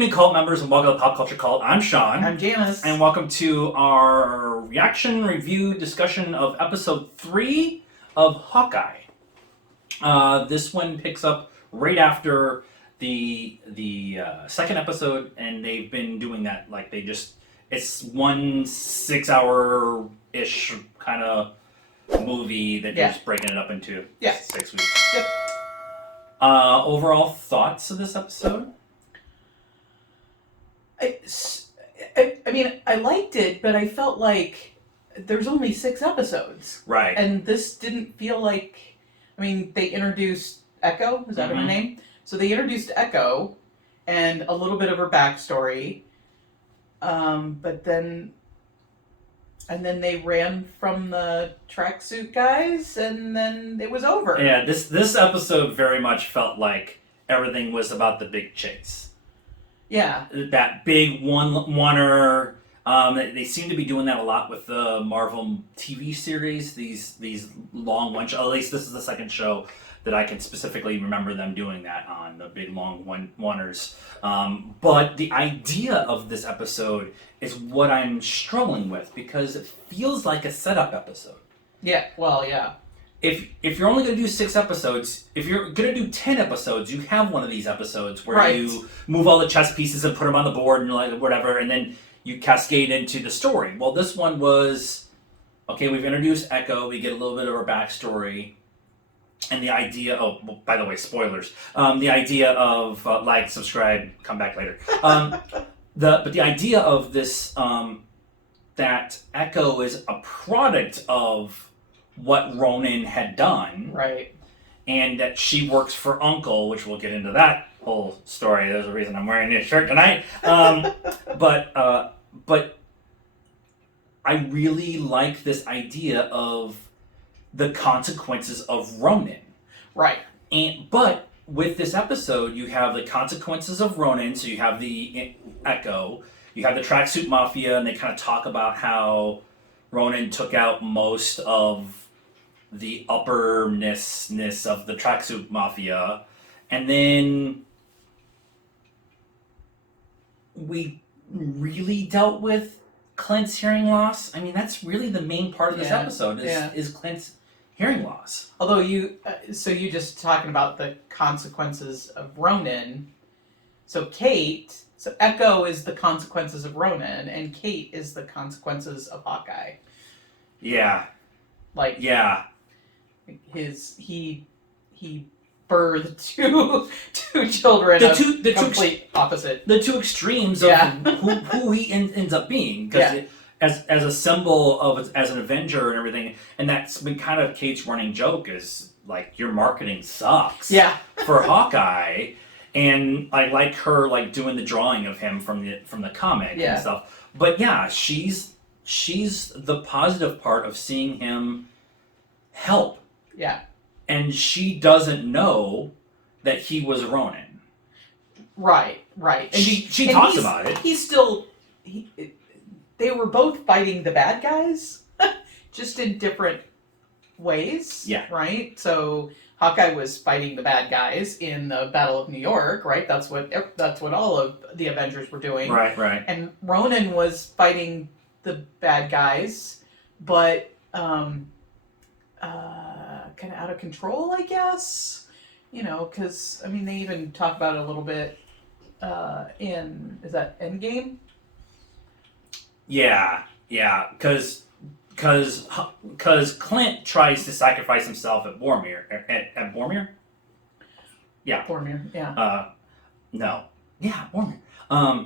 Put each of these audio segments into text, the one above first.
evening, cult members, and welcome to Pop Culture Cult. I'm Sean. I'm Janice. And welcome to our reaction, review, discussion of episode 3 of Hawkeye. This one picks up right after the second episode, and they've been doing that. Like, it's one 6-hour-ish kind of movie that they're just breaking it up into 6 weeks. Yep. Overall thoughts of this episode? I mean, I liked it, but I felt like there's only 6 episodes. Right. And this didn't feel like... I mean, they introduced Echo. Is that her name? So they introduced Echo and a little bit of her backstory. But then... And then they ran from the tracksuit guys, and then it was over. Yeah, this episode very much felt like everything was about the big chase. Yeah. That big one-er. They seem to be doing that a lot with the Marvel TV series. These long ones. At least this is the second show that I can specifically remember them doing that on, the big long one-ers. But the idea of this episode is what I'm struggling with, because it feels like a setup episode. Yeah, well, yeah. If you're only going to do 6 episodes, if you're going to do 10 episodes, you have one of these episodes where you move all the chess pieces and put them on the board and like whatever, and then you cascade into the story. Well, this one was, okay, we've introduced Echo, we get a little bit of her backstory, and the idea of, well, by the way, spoilers, the idea of like, subscribe, come back later. But the idea of this, that Echo is a product of what Ronin had done, right, and that she works for Uncle, which we'll get into that whole story. There's a reason I'm wearing this shirt tonight. But I really like this idea of the consequences of Ronin. Right. But with this episode, you have the consequences of Ronin. So you have the Echo, you have the tracksuit mafia, and they kind of talk about how Ronin took out most of the upperness of the tracksuit mafia, and then we really dealt with Clint's hearing loss. I mean, that's really the main part of this episode is Clint's hearing loss. Although you just talking about the consequences of Ronin. So Echo is the consequences of Ronin, and Kate is the consequences of Hawkeye. Yeah. Like, yeah. He birthed two children of complete opposite. The two extremes of who he ends up being. Because as a symbol of, as an Avenger and everything, and that's been kind of Kate's running joke, is like, your marketing sucks for Hawkeye. And I like her like doing the drawing of him from the comic and stuff. But yeah, she's the positive part of seeing him help. Yeah. And she doesn't know that he was Ronin. Right. And she talks about it. They were both fighting the bad guys, just in different ways. Yeah. Right? So Hawkeye was fighting the bad guys in the Battle of New York, right? That's what all of the Avengers were doing. Right. And Ronin was fighting the bad guys, but kind of out of control, I guess. You know, because, I mean, they even talk about it a little bit is that Endgame? Yeah, because Clint tries to sacrifice himself at Boromir. At Boromir? Yeah. Boromir, yeah. No. Yeah, Boromir.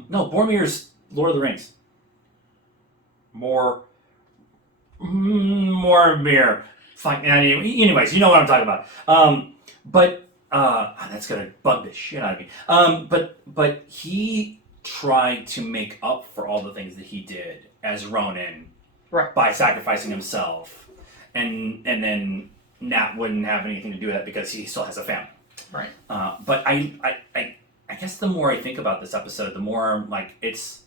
No, Boromir's Lord of the Rings. Boromir. Fine. Anyways, you know what I'm talking about. But that's gonna bug the shit out of me. But he tried to make up for all the things that he did as Ronin, by sacrificing himself, and then Nat wouldn't have anything to do with that because he still has a family. Right. But I guess the more I think about this episode, the more like it's.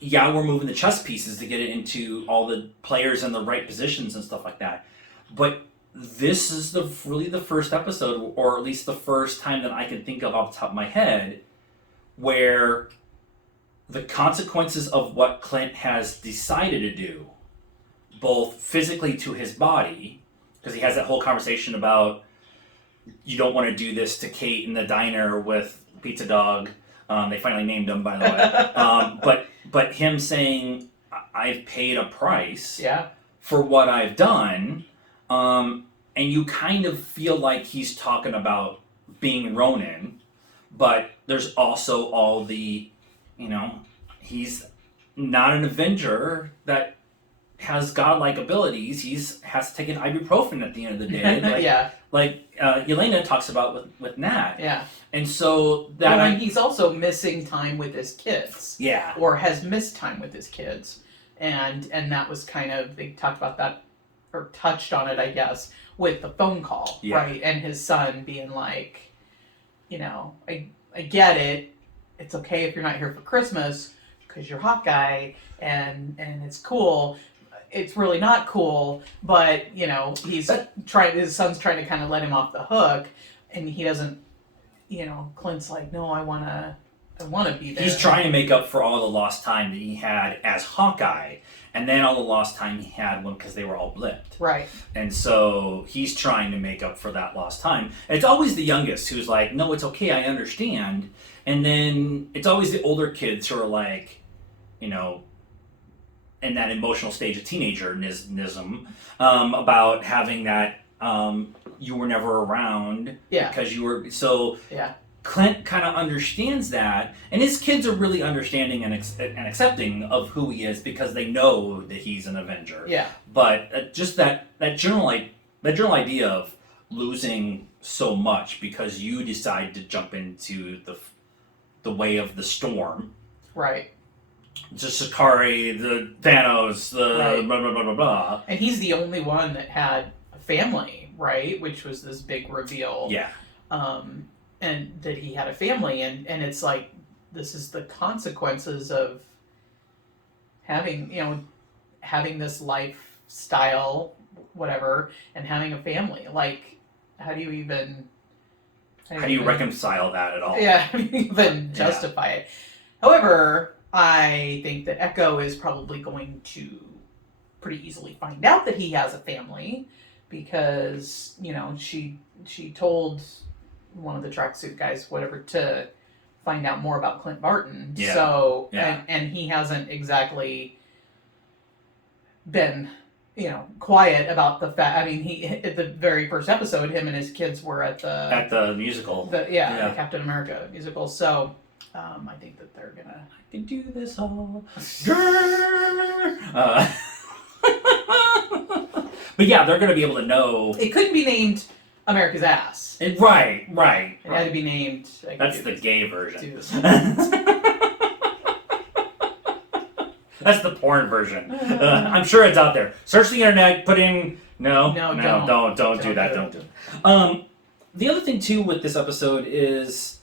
Yeah, we're moving the chess pieces to get it into all the players in the right positions and stuff like that. But this is really the first episode, or at least the first time that I can think of off the top of my head, where the consequences of what Clint has decided to do, both physically to his body, because he has that whole conversation about you don't want to do this to Kate in the diner with Pizza Dog. They finally named him, by the way. But him saying, I've paid a price for what I've done, and you kind of feel like he's talking about being Ronin, but there's also all the, he's not an Avenger that has godlike abilities. Has to take an ibuprofen at the end of the day. Like Yelena talks about with Nat. Yeah. And so that... and he's also missing time with his kids. Yeah. Or has missed time with his kids. And that was kind of, they talked about that, or touched on it, I guess, with the phone call, right? And his son being like, I get it. It's okay if you're not here for Christmas because you're Hawkeye and it's cool. It's really not cool, but his son's trying to kind of let him off the hook, and he doesn't. Clint's like, no, I wanna be there. He's trying to make up for all the lost time that he had as Hawkeye, and then all the lost time he had because they were all blipped. Right. And so he's trying to make up for that lost time. And it's always the youngest who's like, no, it's okay, I understand. And then it's always the older kids who are like, in that emotional stage of teenager-nism, about having that you were never around because you were so. Clint kind of understands that, and his kids are really understanding and accepting of who he is because they know that he's an Avenger. Yeah. But just that general idea of losing so much because you decide to jump into the way of the storm. Right. The Shikari, the Thanos, the blah blah blah blah blah. And he's the only one that had a family, right? Which was this big reveal. Yeah. And that he had a family, and it's like, this is the consequences of having this lifestyle, whatever, and having a family. Like, how do you reconcile that at all? Yeah, how do you even justify it? However, I think that Echo is probably going to pretty easily find out that he has a family, because she told one of the tracksuit guys, whatever, to find out more about Clint Barton. Yeah. So, and he hasn't exactly been, quiet about the fact. I mean, he, at the very first episode, him and his kids were at the musical. The Captain America musical. So, I think that they're gonna. I can do this all. But yeah, they're gonna be able to know. It couldn't be named America's Ass. Right. It had to be named. That's the gay version. That's the porn version. I'm sure it's out there. Search the internet. Put in don't do that. Don't. The other thing too with this episode is,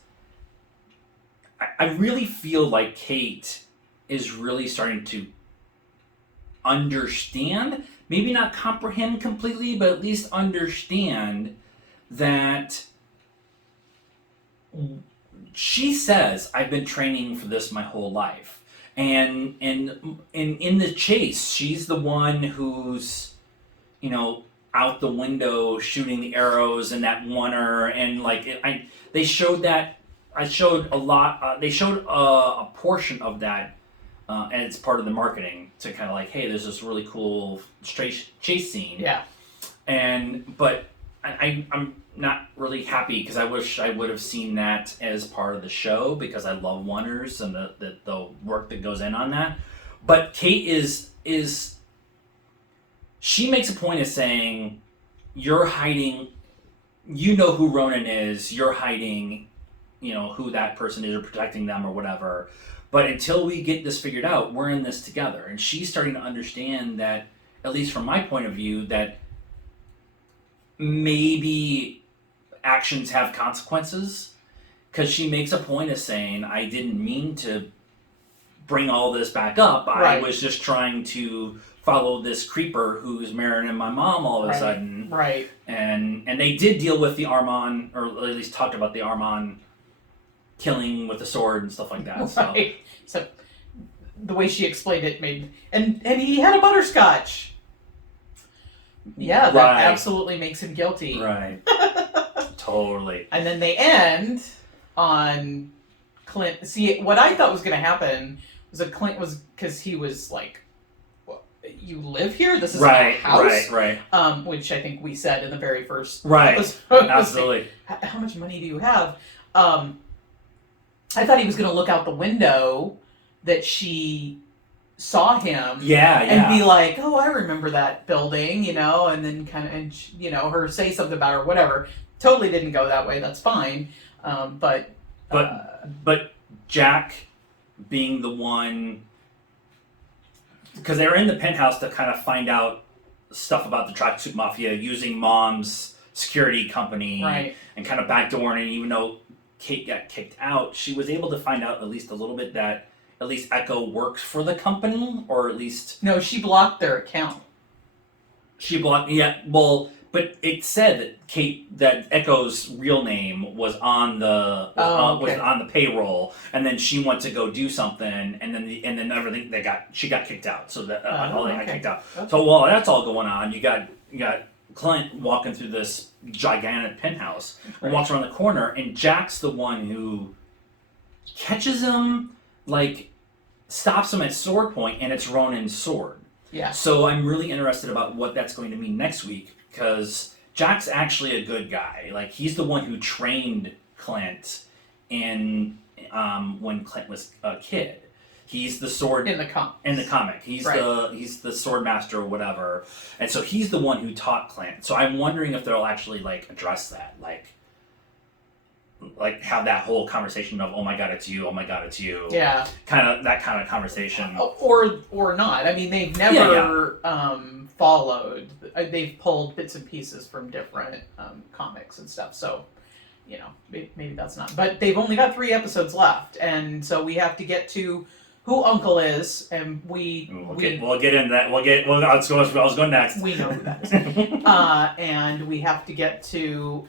I really feel like Kate is really starting to understand, maybe not comprehend completely, but at least understand that she says, I've been training for this my whole life. And in the chase, she's the one who's, out the window shooting the arrows and that oneer, and they showed that. I showed a lot. They showed a portion of that, and it's part of the marketing to kind of like, hey, there's this really cool chase scene. Yeah. But I'm not really happy because I wish I would have seen that as part of the show, because I love oneers and the work that goes in on that. But Kate is she makes a point of saying, you're hiding, who Ronin is, you're hiding, who that person is, or protecting them or whatever. But until we get this figured out, we're in this together. And she's starting to understand that, at least from my point of view, that maybe actions have consequences, because she makes a point of saying, I didn't mean to bring all this back up. I was just trying to follow this creeper who's marrying my mom all of a sudden. Right. And they did deal with the Armand, or at least talked about the Armand killing with the sword and stuff like that. So. Right. So the way she explained it made and he had a butterscotch. Yeah, that absolutely makes him guilty. Right. Totally. And then they end on Clint. See, what I thought was going to happen was that Clint was, because he was like, well, you live here? This is my house? Right. Which I think we said in the very first episode. Absolutely. Like, how much money do you have? I thought he was going to look out the window that she saw him and be like, oh, I remember that building, and then kind of, her say something about her, whatever. Totally didn't go that way. That's fine. But Jack being the one, because they're in the penthouse to kind of find out stuff about the Tracksuit Mafia using Mom's security company and kind of backdooring, and even though Kate got kicked out, she was able to find out at least a little bit that at least Echo works for the company, or at least... No, she blocked their account. But it said that Echo's real name was on the was on the payroll, and then she went to go do something, and then everything she got kicked out. So that all they got kicked out. Okay. So while that's all going on, you got Clint walking through this gigantic penthouse, and walks around the corner, and Jack's the one who catches him, stops him at sword point, and it's Ronin's sword. Yeah. So I'm really interested about what that's going to mean next week, because Jack's actually a good guy. He's the one who trained Clint when Clint was a kid. He's the sword in the comic. He's the sword master or whatever, and so he's the one who taught Clint. So I'm wondering if they'll actually address that, have that whole conversation of, oh my god, it's you, that kind of conversation, or not. I mean, they've never followed. They've pulled bits and pieces from different comics and stuff. So maybe that's not. But they've only got 3 episodes left, and so we have to get to who Uncle is, and we'll get into that. I was going next. We know who that is. And we have to get to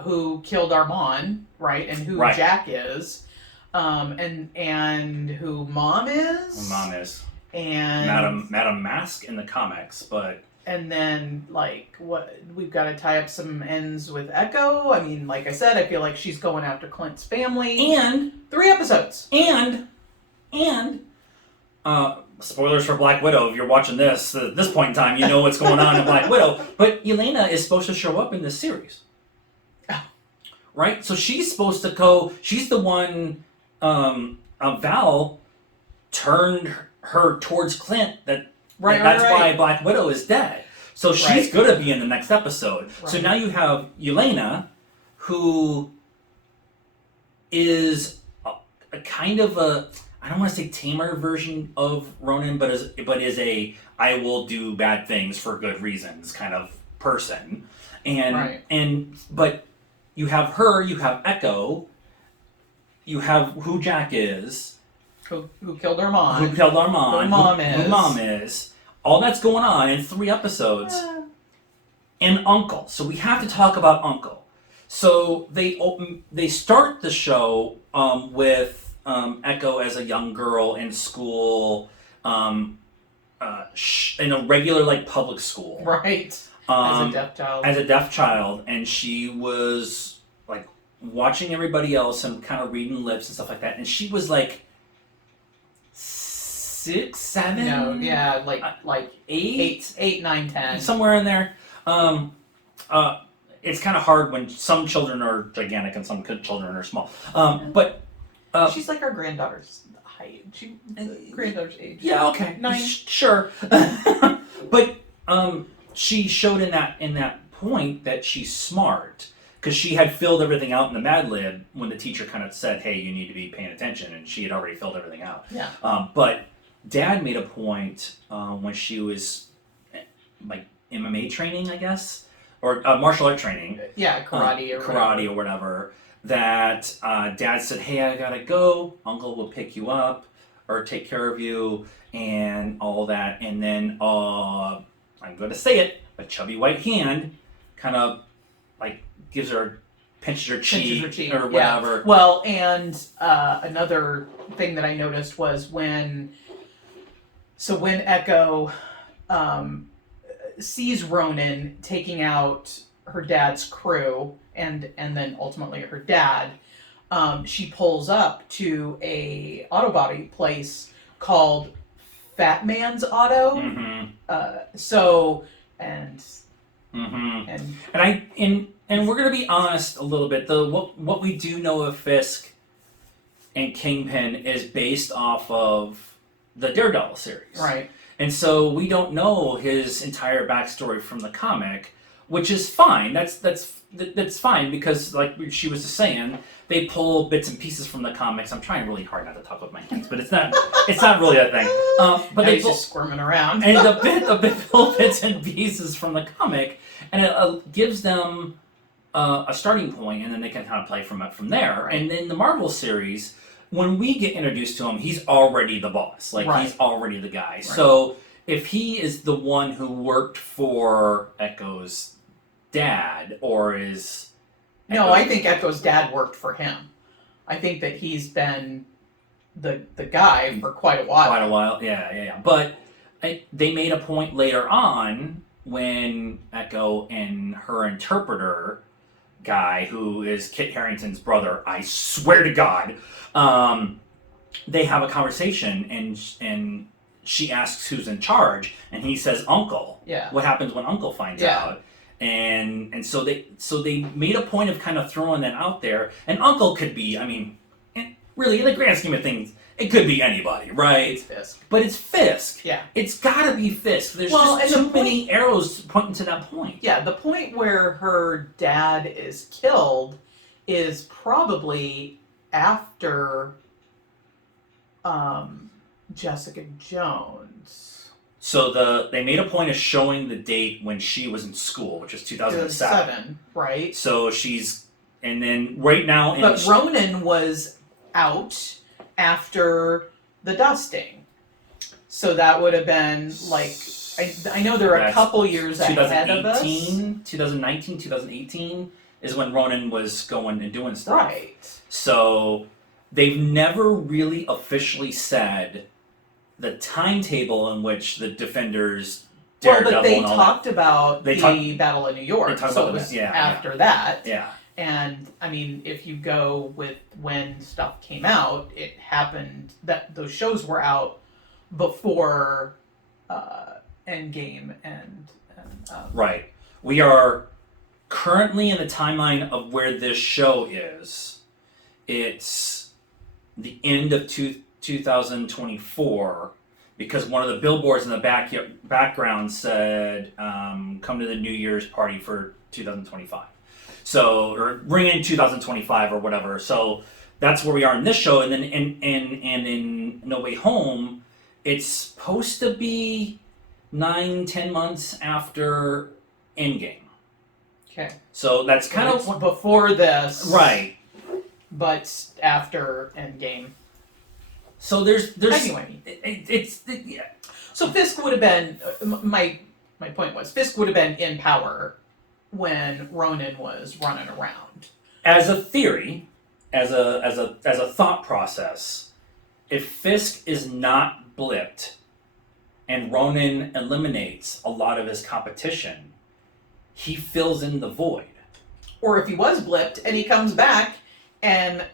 who killed Armand, right? And who Jack is, and who Mom is. Mom is. And Madame Mask in the comics, but. And then, what we've got to tie up some ends with Echo. I mean, like I said, I feel like she's going after Clint's family. And 3 episodes. And spoilers for Black Widow. If you're watching this at this point in time, you know what's going on in Black Widow. But Yelena is supposed to show up in this series. Right? So she's supposed to go. She's the one. Val turned her towards Clint. That's why Black Widow is dead. So she's going to be in the next episode. Right. So now you have Yelena, who is a kind of a, I don't want to say tamer version of Ronin, but is a I will do bad things for good reasons kind of person. But you have her, you have Echo, you have who Jack is. Who killed Armand. Who killed Armand. Who Mom is. All that's going on in 3 episodes. And Uncle. So we have to talk about Uncle. So they start the show with Echo as a young girl in school, in a regular public school. Right. As a deaf child. As a deaf child. And she was watching everybody else and kind of reading lips and stuff like that. And she was 6, 7? No, yeah, 8, 9, 10. Somewhere in there. It's kind of hard when some children are gigantic and some children are small. But she's like our granddaughter's height. Granddaughter's age. Yeah, okay. 9. Sure. But she showed in that point that she's smart. Because she had filled everything out in the Mad Lib when the teacher kind of said, hey, you need to be paying attention, and she had already filled everything out. Yeah. But Dad made a point when she was MMA training, I guess, or martial art training. Yeah, karate or whatever. That Dad said, hey, I gotta go. Uncle will pick you up or take care of you and all that. And then I'm going to say it, a chubby white hand kind of gives her a pinches her Pinches cheek or whatever. Yeah. Well, and another thing that I noticed was when Echo sees Ronin taking out her dad's crew and then ultimately her dad, she pulls up to a auto body place called Fat Man's Auto. And we're gonna be honest a little bit. What we do know of Fisk and Kingpin is based off of the Daredevil series, right? And so we don't know his entire backstory from the comic, which is fine. That's fine because, like she was just saying, they pull bits and pieces from the comics. I'm trying really hard not to talk with my hands, but it's not really a thing. But now they he's just squirming around. And pull bits and pieces from the comic, and it gives them a starting point, and then they can kind of play from there. Right. And in the Marvel series, when we get introduced to him, he's already the boss. Like, right. He's already the guy. Right. So if he is the one who worked for Echo's dad, or is... No, I think Echo's dad worked for him. I think that he's been the guy for quite a while. Yeah. But they made a point later on when Echo and her interpreter guy, who is Kit Harington's brother, I swear to God, they have a conversation, and she asks who's in charge, and he says Uncle. Yeah. What happens when Uncle finds out? And so they made a point of kind of throwing that out there. And Uncle could be, I mean, really, in the grand scheme of things, it could be anybody, right? It's Fisk. But it's Fisk. Yeah. It's gotta be Fisk. There's just too many arrows pointing to that point. Yeah, the point where her dad is killed is probably after Jessica Jones. So they made a point of showing the date when she was in school, which was 2007. Right? So and then right now... But Ronin was out after the dusting. So that would have been like... I know there are a couple years ahead of us. 2019, 2018 is when Ronin was going and doing stuff. Right. So they've never really officially said the timetable in which the Defenders, Daredevil, but they and all talked about the Battle of New York, so it was after that. Yeah. And, I mean, if you go with when stuff came out, it happened that those shows were out before Endgame and Right. We are currently in the timeline of where this show is. It's the end of 2024, because one of the billboards in the background said, come to the New Year's party for 2025. So, or bring in 2025 or whatever. So that's where we are in this show. And then in No Way Home, it's supposed to be 9-10 months after Endgame. Okay. So that's kind of before this. Right. But after Endgame. So there's anyway. Yeah. So Fisk would have been my point was Fisk would have been in power when Ronin was running around. As a theory, as a thought process, if Fisk is not blipped and Ronin eliminates a lot of his competition, he fills in the void. Or if he was blipped and he comes back and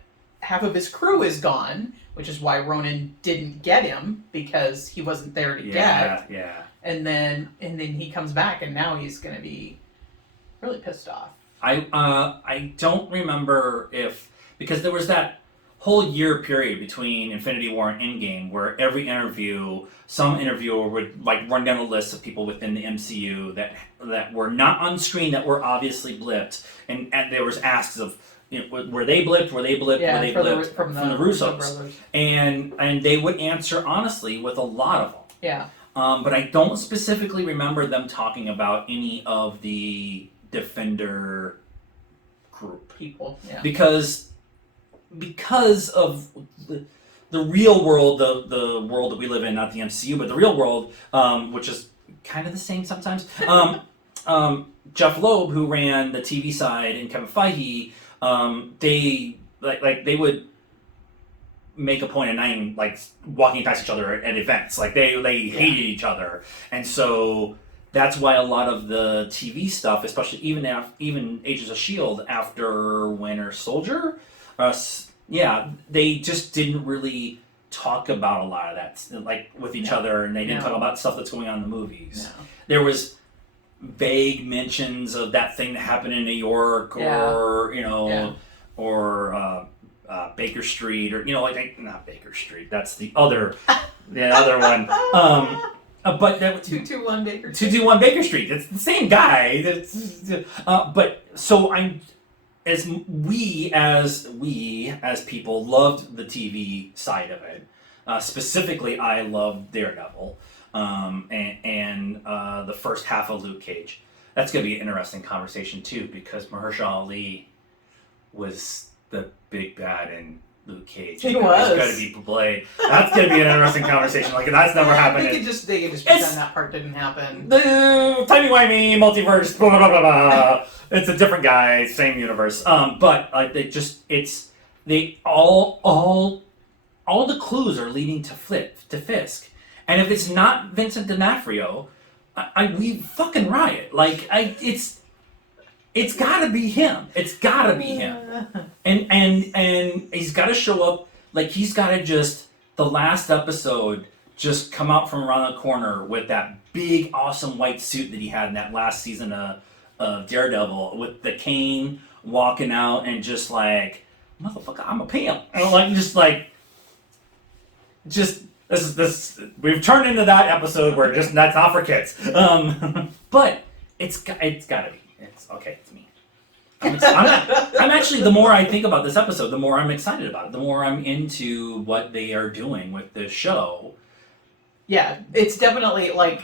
half of his crew is gone, which is why Ronin didn't get him, because he wasn't there to get. Yeah. And then he comes back and now he's going to be really pissed off. I don't remember because there was that whole year period between Infinity War and Endgame where every interview, some interviewer would like run down a list of people within the MCU that were not on screen, that were obviously blipped, and there was asks of, were they blipped? Were they blipped? Yeah, were they blipped? From the Russos. brothers. And they would answer honestly with a lot of them. Yeah. But I don't specifically remember them talking about any of the Defender group. People, yeah. Because of the real world, the world that we live in, not the MCU, but the real world, which is kind of the same sometimes. Jeff Loeb, who ran the TV side, and Kevin Feige they they would make a point of not like walking past each other at events. Like they hated each other, and so that's why a lot of the TV stuff, especially even Agents of Shield after Winter Soldier, they just didn't really talk about a lot of that like with each other, and they didn't talk about stuff that's going on in the movies. No. There was vague mentions of that thing that happened in New York, or or Baker Street, or like not Baker Street. That's the other one. But that 221 Baker Street. 221 Baker Street. It's the same guy. But so as people loved the TV side of it. Specifically, I loved Daredevil, and the first half of Luke Cage. That's going to be an interesting conversation too, because Mahershala Ali was the big bad in Luke Cage. He was. He's got to be played. That's going to be an interesting conversation. Like that's never happened. They could just pretend that part didn't happen. Timey-wimey, multiverse, blah, blah, blah, blah. It's a different guy, same universe. But all the clues are leading to Fisk. And if it's not Vincent D'Onofrio, we fucking riot. Like it's gotta be him. It's gotta be him. And he's gotta show up, like he's gotta just, the last episode, just come out from around the corner with that big, awesome white suit that he had in that last season of Daredevil, with the cane, walking out and just like, motherfucker, I'm a pimp. And this we've turned into that episode where just that's not for kids. But it's gotta be. It's okay. It's me. I'm actually, the more I think about this episode, the more I'm excited about it. The more I'm into what they are doing with this show. Yeah, it's definitely like,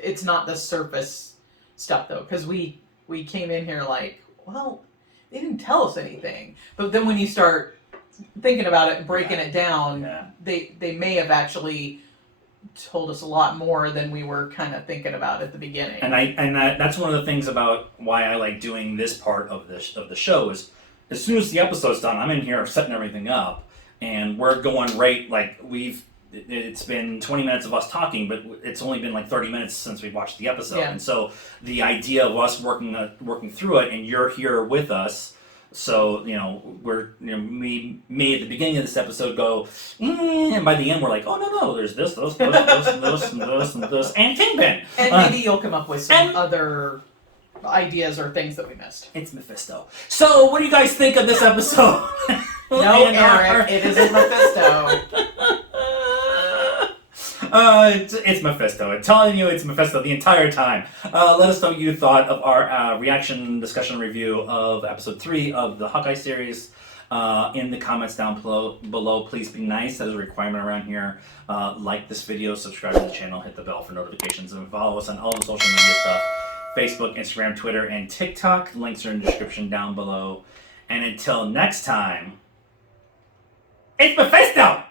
it's not the surface stuff though, because we came in here like, well, they didn't tell us anything. But then when you start thinking about it and breaking it down, they may have actually told us a lot more than we were kind of thinking about at the beginning. And that's one of the things about why I like doing this part of the show is, as soon as the episode's done, I'm in here setting everything up, and we're going right, like it's been 20 minutes of us talking, but it's only been like 30 minutes since we watched the episode. Yeah. And so the idea of us working through it, and you're here with us. So, we may at the beginning of this episode go, and by the end we're like, oh no, there's this, and Kingpin. And maybe you'll come up with some other ideas or things that we missed. It's Mephisto. So, what do you guys think of this episode? No, Eric, it isn't Mephisto. It's Mephisto. I'm telling you, it's Mephisto the entire time. Let us know what you thought of our reaction, discussion, review of episode 3 of the Hawkeye series in the comments down below. Please be nice. That is a requirement around here. Like this video, subscribe to the channel, hit the bell for notifications, and follow us on all the social media stuff. Facebook, Instagram, Twitter, and TikTok. Links are in the description down below. And until next time, it's Mephisto!